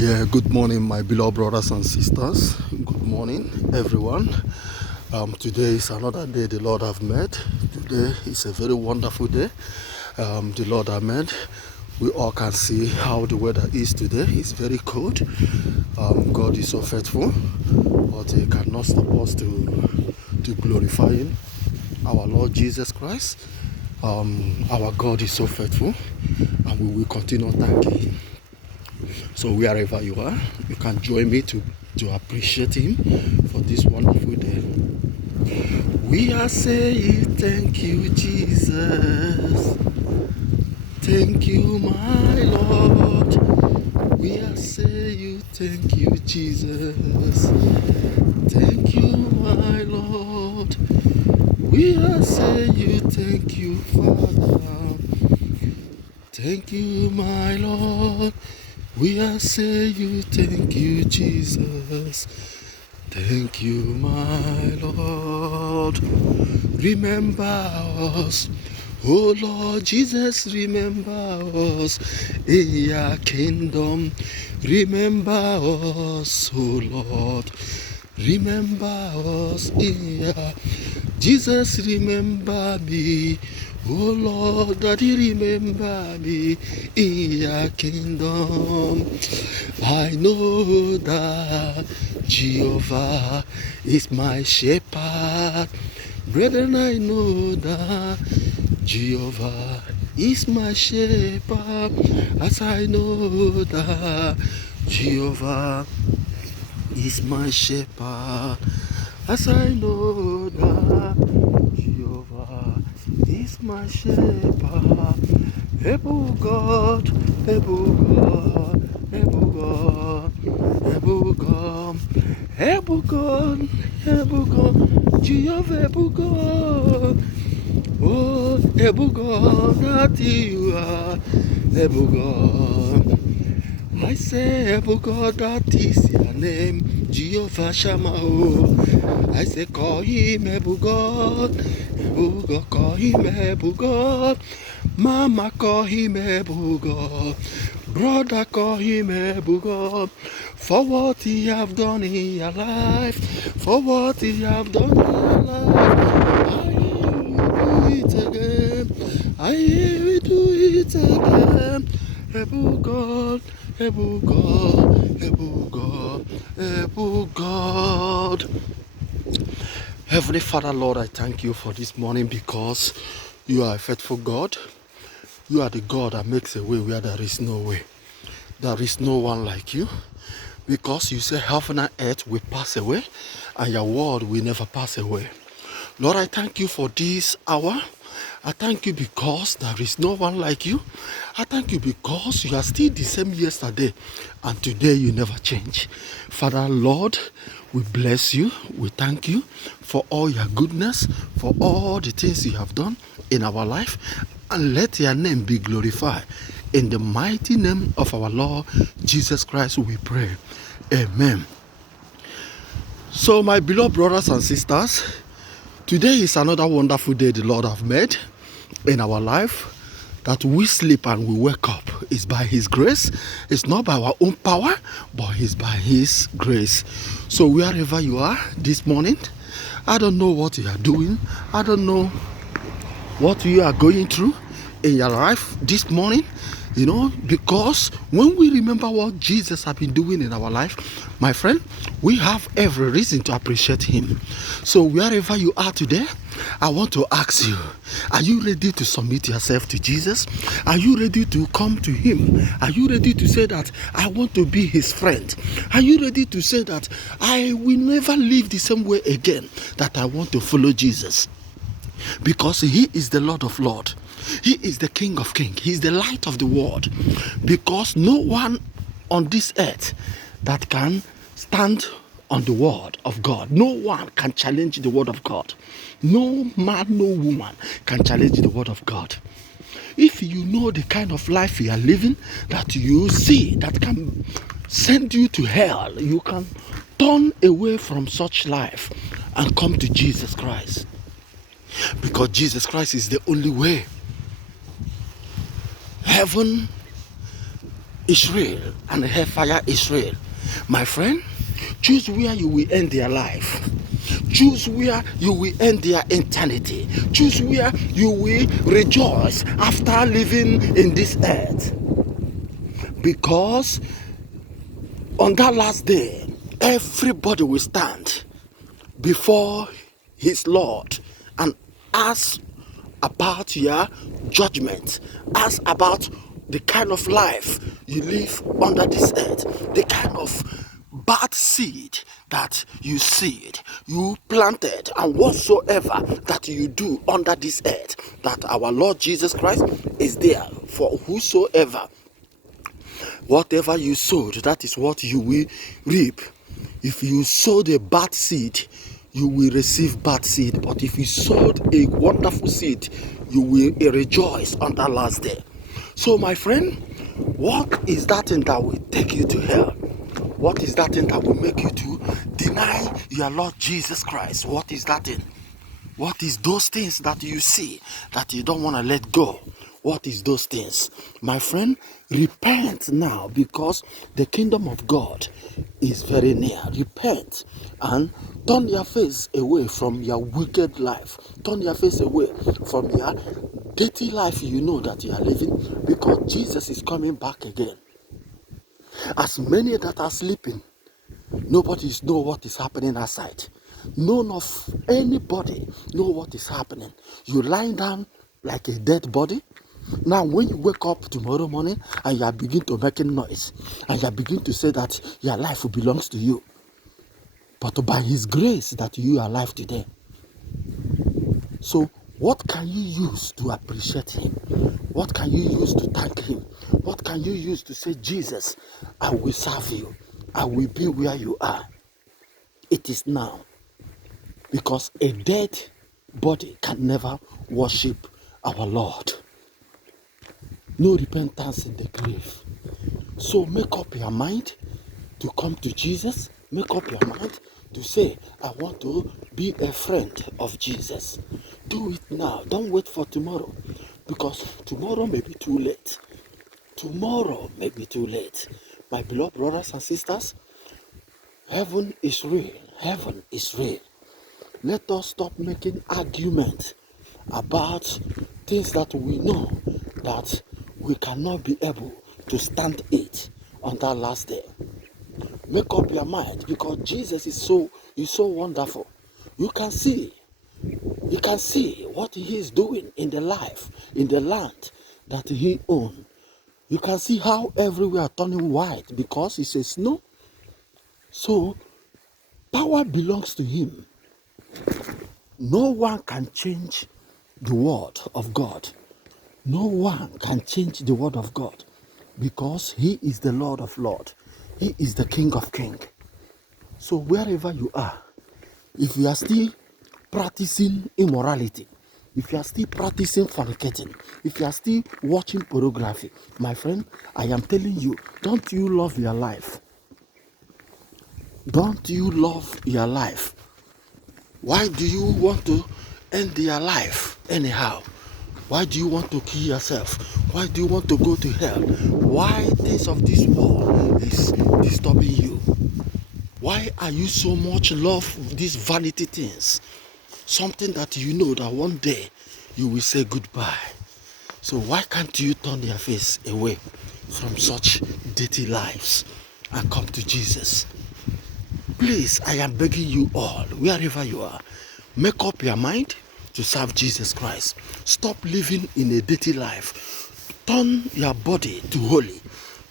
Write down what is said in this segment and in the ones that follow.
Yeah, good morning, my beloved brothers and sisters. Good morning, everyone. Today is another day the Lord have made. Today is a very wonderful day. The Lord have made. We all can see how the weather is today. It's very cold. God is so faithful, but He cannot stop us to glorifying our Lord Jesus Christ. Our God is so faithful, and we will continue thanking Him. So wherever you are, you can join me to appreciate Him for this wonderful day. We are saying thank you, Jesus. Thank you, my Lord. We are saying thank you, Jesus. Thank you, my Lord. We are saying thank you, Father. Thank you, my Lord. We are saying thank you, Jesus. Thank you, my Lord. Remember us. Oh Lord Jesus, remember us in your kingdom. Remember us, oh Lord. Remember us in your Jesus, remember me. Oh Lord, Daddy, remember me in your kingdom. I know that Jehovah is my shepherd. Brethren, I know that Jehovah is my shepherd. As I know that Jehovah is my shepherd. As I know that Jehovah is my shepherd. Able God, able God, able God, able God, able God, able God, Jehovah able God. Oh, able God, that you are, able God. I say, able God, that is your name, Jehovah Shammah. Oh, I say, call him able God, call him able God. Mama, call him able God. Brother, call him able God. For what he have done in your life, for what he have done in your life. I will do it again. I will do it again. Able God, able God, able God, able God. Heavenly Father, Lord, I thank you for this morning because you are a faithful God. You are the God that makes a way where there is no way. There is no one like you. Because you say heaven and earth will pass away and your word will never pass away. Lord, I thank you for this hour. I thank you because there is no one like you. I thank you because you are still the same yesterday and today you never change. Father, Lord, we bless you. We thank you for all your goodness, for all the things you have done in our life, and let your name be glorified. In the mighty name of our Lord Jesus Christ, we pray. Amen. So, my beloved brothers and sisters, today is another wonderful day the Lord have made in our life. That we sleep and we wake up is by His grace. It's not by our own power, but it's by His grace. So wherever you are this morning, I don't know what you are doing. I don't know what you are going through in your life this morning. Because when we remember what Jesus has been doing in our life, my friend, we have every reason to appreciate Him. So wherever you are today, I want to ask you, are you ready to submit yourself to Jesus? Are you ready to come to Him? Are you ready to say that I want to be His friend? Are you ready to say that I will never live the same way again, that I want to follow Jesus? Because He is the Lord of Lords. He is the King of Kings. He is the light of the world. Because no one on this earth that can stand on the word of God. No one can challenge the word of God. No man, no woman can challenge the word of God. If you know the kind of life you are living, that you see that can send you to hell, you can turn away from such life and come to Jesus Christ. Because Jesus Christ is the only way. Heaven Israel and hellfire Israel. My friend, choose where you will end their life. Choose where you will end their eternity. Choose where you will rejoice after living in this earth. Because on that last day, everybody will stand before his Lord and ask about your judgment, ask about the kind of life you live under this earth, the kind of bad seed that you seed, you planted, and whatsoever that you do under this earth, that our Lord Jesus Christ is there for whosoever. Whatever you sowed, that is what you will reap. If you sowed a bad seed, you will receive bad seed. But if you sowed a wonderful seed, you will rejoice on that last day. So my friend, what is that thing that will take you to hell? What is that thing that will make you to deny your Lord Jesus Christ? What is that thing? What is those things that you see that you don't want to let go? What is those things? My friend, repent now, because the kingdom of God is very near. Repent and turn your face away from your wicked life. Turn your face away from your dirty life you know that you are living, because Jesus is coming back again. As many that are sleeping, nobody knows what is happening outside. None of anybody know what is happening. You lying down like a dead body. Now when you wake up tomorrow morning and you are begin to make noise and you are begin to say that your life belongs to you, but by his grace that you are alive today. So what can you use to appreciate him? What can you use to thank him? What can you use to say, Jesus, I will serve you, I will be where you are? It is now. Because a dead body can never worship our Lord. No repentance in the grave. So make up your mind to come to Jesus. Make up your mind to say, I want to be a friend of Jesus. Do it now. Don't wait for tomorrow. Because tomorrow may be too late. Tomorrow may be too late. My beloved brothers and sisters, heaven is real. Heaven is real. Let us stop making arguments about things that we know that we cannot be able to stand it on that last day. Make up your mind, because Jesus is so wonderful. You can see what he is doing in the life, in the land that he owns. You can see how everywhere turning white because he says no. So power belongs to him. No one can change the word of God. No one can change the word of God, because he is the Lord of Lords. He is the King of Kings. So wherever you are, if you are still practicing immorality, if you are still practicing fornicating, if you are still watching pornography, my friend, I am telling you, don't you love your life? Don't you love your life? Why do you want to end your life anyhow? Why do you want to kill yourself? Why do you want to go to hell? Why things of this world is disturbing you? Why are you so much love these vanity things? Something that you know that one day you will say goodbye. So why can't you turn your face away from such dirty lives and come to Jesus? Please, I am begging you all, wherever you are, make up your mind to serve Jesus Christ. Stop living in a dirty life. Turn your body to holy.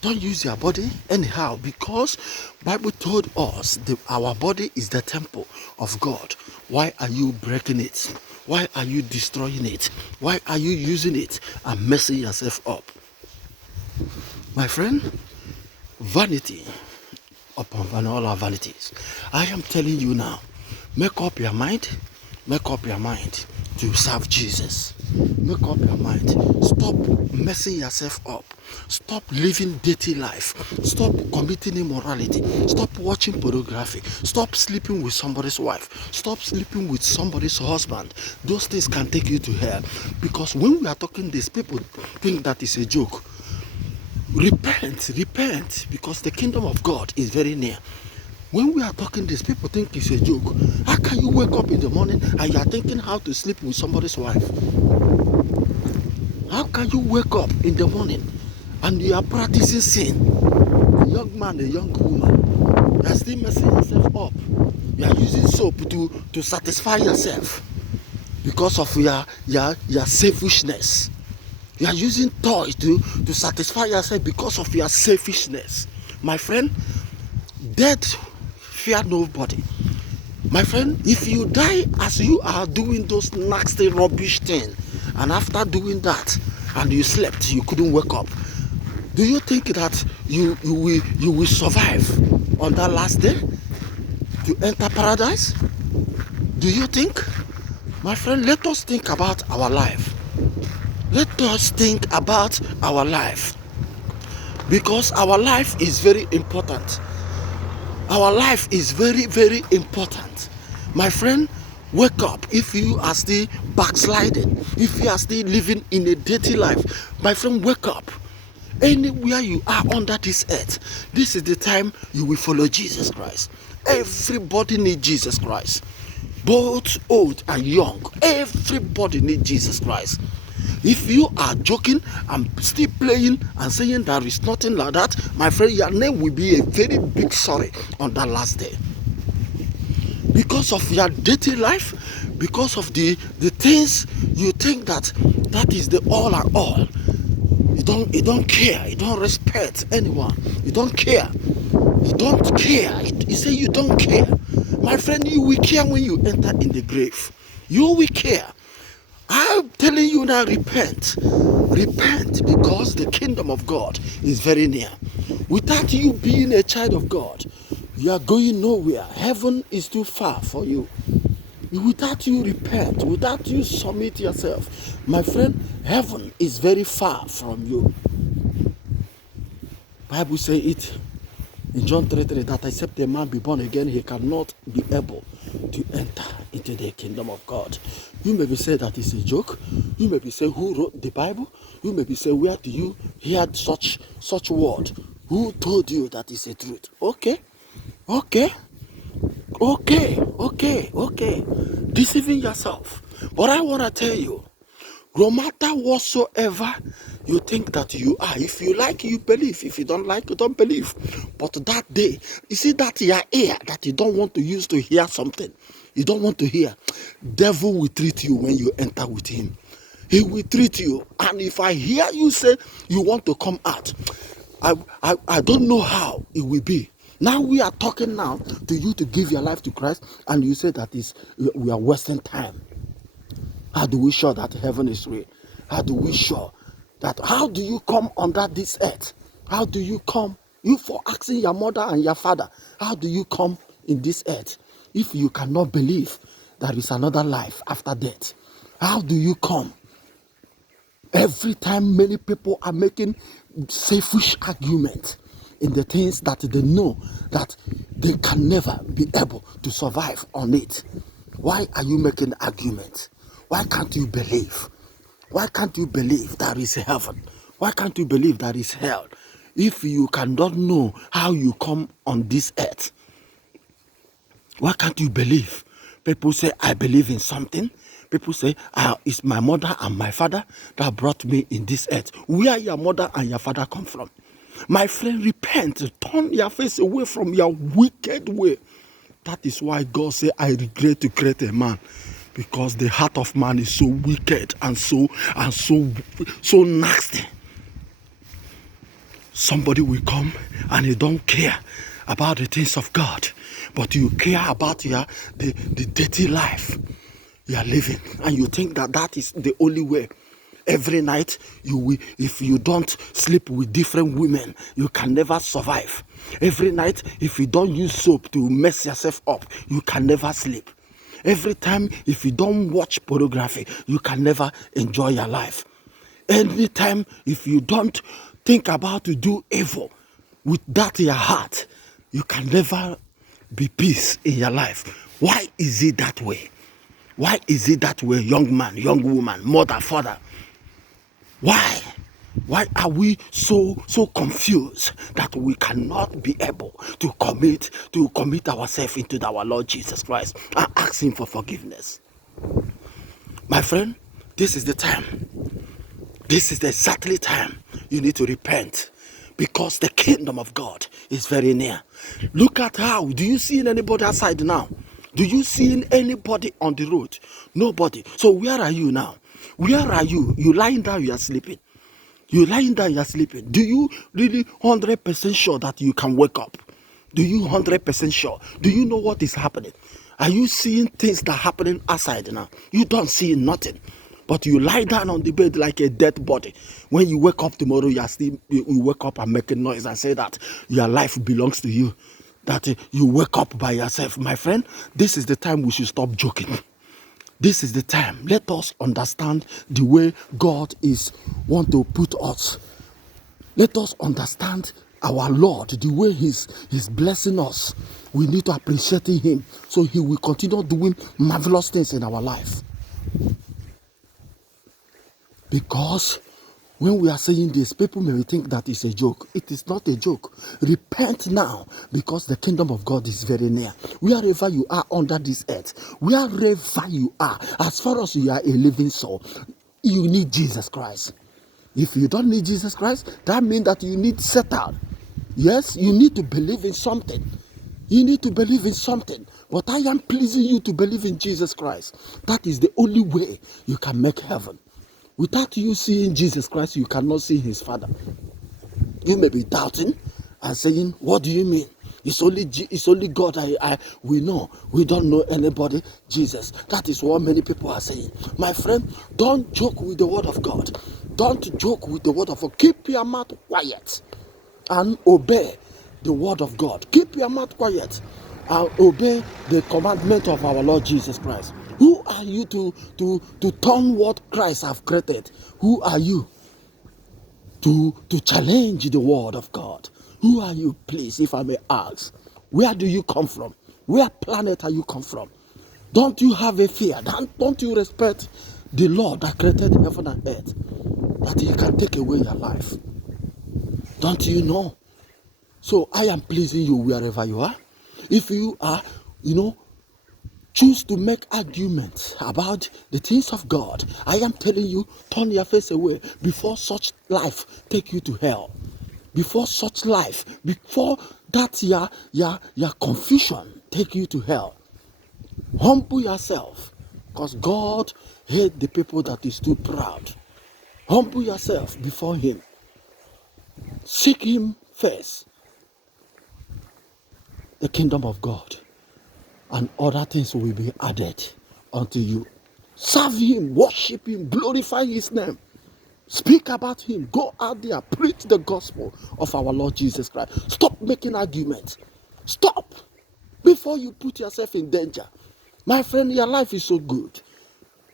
Don't use your body anyhow, because Bible told us our body is the temple of God. Why are you breaking it? Why are you destroying it? Why are you using it and messing yourself up? My friend, vanity upon all our vanities. I am telling you now, make up your mind to serve Jesus. Make up your mind. Stop messing yourself up. Stop living dirty life. Stop committing immorality. Stop watching pornography. Stop sleeping with somebody's wife. Stop sleeping with somebody's husband. Those things can take you to hell. Because when we are talking this, people think that is a joke. Repent, because the kingdom of God is very near. When we are talking this, people think it's a joke. How can you wake up in the morning and you are thinking how to sleep with somebody's wife? How can you wake up in the morning and you are practicing sin? A young man, a young woman, you are still messing yourself up. You are using soap to satisfy yourself because of your selfishness. You are using toys to satisfy yourself because of your selfishness. My friend, death fear nobody. My friend, if you die as you are doing those nasty rubbish things, and after doing that and you slept, you couldn't wake up, do you think that you will survive on that last day to enter paradise? Do you think? My friend, let us think about our life. Let us think about our life, because our life is very important. Our life is very, very important. My friend, wake up. If you are still backsliding, if you are still living in a dirty life, my friend, wake up. Anywhere you are under this earth, this is the time you will follow Jesus Christ. Everybody needs Jesus Christ, both old and young. Everybody needs Jesus Christ. If you are joking and still playing and saying there is nothing like that, my friend, your name will be a very big sorry on that last day. Because of your dirty life, because of the things you think that is the all and all. You don't care, you don't respect anyone, you don't care. You don't care. You say you don't care. My friend, you will care when you enter in the grave. You will care. I'm telling you now, repent. Repent, because the kingdom of God is very near. Without you being a child of God, you are going nowhere. Heaven is too far for you. Without you repent, without you submit yourself, my friend, heaven is very far from you. Bible says it in John 3:3 that except a man be born again, he cannot be able to enter into the kingdom of God. You may be saying that it's a joke. You may be saying, who wrote the Bible? You may be saying, where do you hear such word? Who told you that it's a truth? Okay. Deceiving yourself. But I want to tell you, no matter whatsoever you think that you are, if you like, you believe. If you don't like, you don't believe. But that day, you see that your ear that you don't want to use to hear something, you don't want to hear, devil will treat you when you enter with him. He will treat you. And if I hear you say you want to come out, I don't know how it will be. Now we are talking now to you to give your life to Christ, and you say that we are wasting time. How do we show that heaven is real? How do we show that? How do you come under this earth? How do you come? You for asking your mother and your father, how do you come in this earth if you cannot believe there is another life after death? How do you come? Every time many people are making selfish arguments in the things that they know that they can never be able to survive on it. Why are you making arguments? Why can't you believe? Why can't you believe there is heaven? Why can't you believe there is hell? If you cannot know how you come on this earth, why can't you believe? People say, I believe in something. People say, it's my mother and my father that brought me in this earth. Where your mother and your father come from? My friend, repent. Turn your face away from your wicked way. That is why God said, I regret to create a man. Because the heart of man is so wicked and so nasty. Somebody will come and he don't care about the things of God, but you care about the dirty life you are living, and you think that is the only way. Every night you will, if you don't sleep with different women, you can never survive. Every night, if you don't use soap to mess yourself up, you can never sleep. Every time, if you don't watch pornography, you can never enjoy your life. Anytime, if you don't think about to do evil with that in your heart, you can never be peace in your life. Why is it that way? Why is it that way, young man, young woman, mother, father? Why? Why are we so confused that we cannot be able to commit ourselves into our Lord Jesus Christ and ask him for forgiveness? My friend, this is the time. This is the exactly time you need to repent, because the kingdom of God is very near. Look at how. Do you see anybody outside now? Do you see anybody on the road? Nobody. So where are you now? Where are you? You lying down, you are sleeping. You lying down, you are sleeping. Do you really 100% sure that you can wake up? Do you 100% sure? Do you know what is happening? Are you seeing things that are happening outside now? You don't see nothing. But you lie down on the bed like a dead body. When you wake up tomorrow, you wake up and make a noise and say that your life belongs to you. That you wake up by yourself. My friend, this is the time we should stop joking. This is the time. Let us understand the way God is want to put us. Let us understand our Lord, the way he's blessing us. We need to appreciate him so he will continue doing marvelous things in our life. Because when we are saying this, people may think that it's a joke. It is not a joke. Repent now, because the kingdom of God is very near. Wherever you are under this earth, wherever you are, as far as you are a living soul, you need Jesus Christ. If you don't need Jesus Christ, that means that you need Satan. Yes, you need to believe in something. You need to believe in something. But I am pleasing you to believe in Jesus Christ. That is the only way you can make heaven. Without you seeing Jesus Christ, you cannot see his Father. You may be doubting and saying, what do you mean? It's only God we know. We don't know anybody, Jesus. That is what many people are saying. My friend, don't joke with the word of God. Don't joke with the word of God. Keep your mouth quiet and obey the word of God. Keep your mouth quiet and obey the commandment of our Lord Jesus Christ. Who are you to turn what Christ have created? Who are you to challenge the word of God? Who are you, please, if I may ask? Where do you come from? Where planet are you come from? Don't you have a fear? Don't you respect the Lord that created heaven and earth, that he can take away your life? Don't you know? So I am pleasing you wherever you are. If you are, choose to make arguments about the things of God, I am telling you, turn your face away before such life take you to hell. Before such life, before that your confusion take you to hell. Humble yourself, because God hates the people that is too proud. Humble yourself before him. Seek him first, the kingdom of God, and other things will be added unto you. Serve him, worship him, glorify his name. Speak about him. Go out there, preach the gospel of our Lord Jesus Christ. Stop making arguments. Stop before you put yourself in danger. My friend, your life is so good.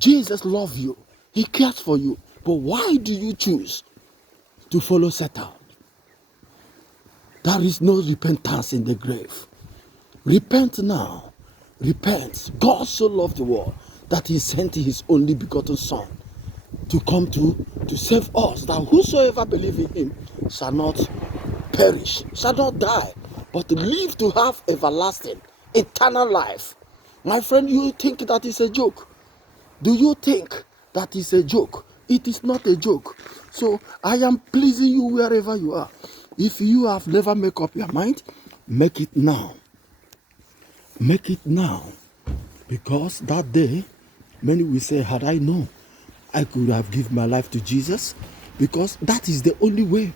Jesus loves you. He cares for you. But why do you choose to follow Satan? There is no repentance in the grave. Repent now. Repent. God so loved the world that he sent his only begotten Son to come to save us, that whosoever believe in him shall not perish, shall not die, but live to have everlasting, eternal life. My friend, you think that is a joke? Do you think that is a joke? It is not a joke. So I am pleasing you wherever you are. If you have never made up your mind, make it now. Make it now. Because that day, many will say, had I known, I could have given my life to Jesus. Because that is the only way.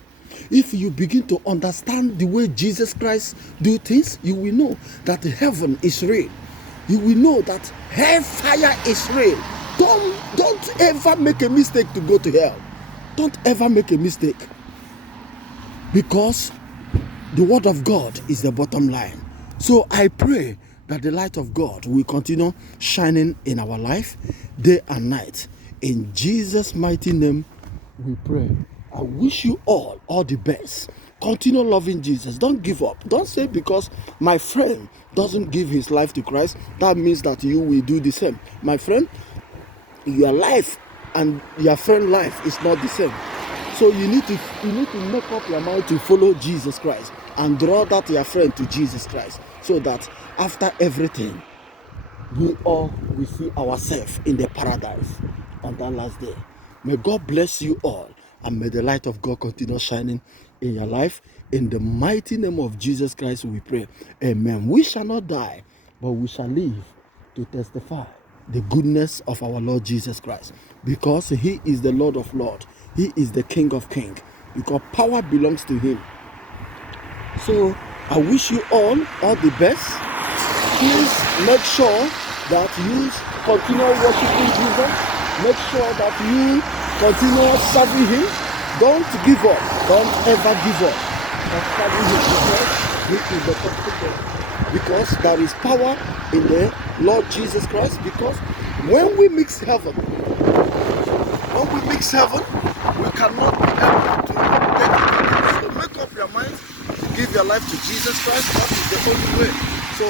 If you begin to understand the way Jesus Christ do things, you will know that heaven is real. You will know that hellfire is real. Don't ever make a mistake to go to hell. Don't ever make a mistake. Because the word of God is the bottom line. So I pray that the light of God will continue shining in our life day and night. In Jesus' mighty name we pray. I wish you all the best. Continue loving Jesus. Don't give up. Don't say because my friend doesn't give his life to Christ, that means that you will do the same. My friend, your life and your friend's life is not the same. So you need to make up your mind to follow Jesus Christ and draw that your friend to Jesus Christ, so that after everything, we all will see ourselves in the paradise on that last day. May God bless you all, and may the light of God continue shining in your life. In the mighty name of Jesus Christ, we pray. Amen. We shall not die, but we shall live to testify the goodness of our Lord Jesus Christ, because he is the Lord of Lords. He is the King of Kings, because power belongs to him. So I wish you all the best. Please make sure that you continue worshiping Jesus. Make sure that you continue serving him. Don't give up. Don't ever give up. But serving him, because he is the perfect God. Because there is power in the Lord Jesus Christ. Because when we mix heaven, we cannot be able to get it. So make up your mind to give your life to Jesus Christ. That is the only way. So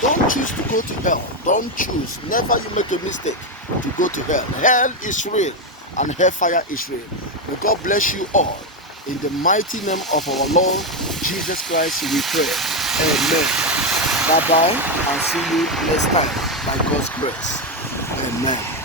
don't choose to go to hell. Don't choose. Never you make a mistake to go to hell. Hell is real and hellfire is real. May God bless you all. In the mighty name of our Lord Jesus Christ, we pray. Amen. Bye bye, and see you next time by God's grace. Amen.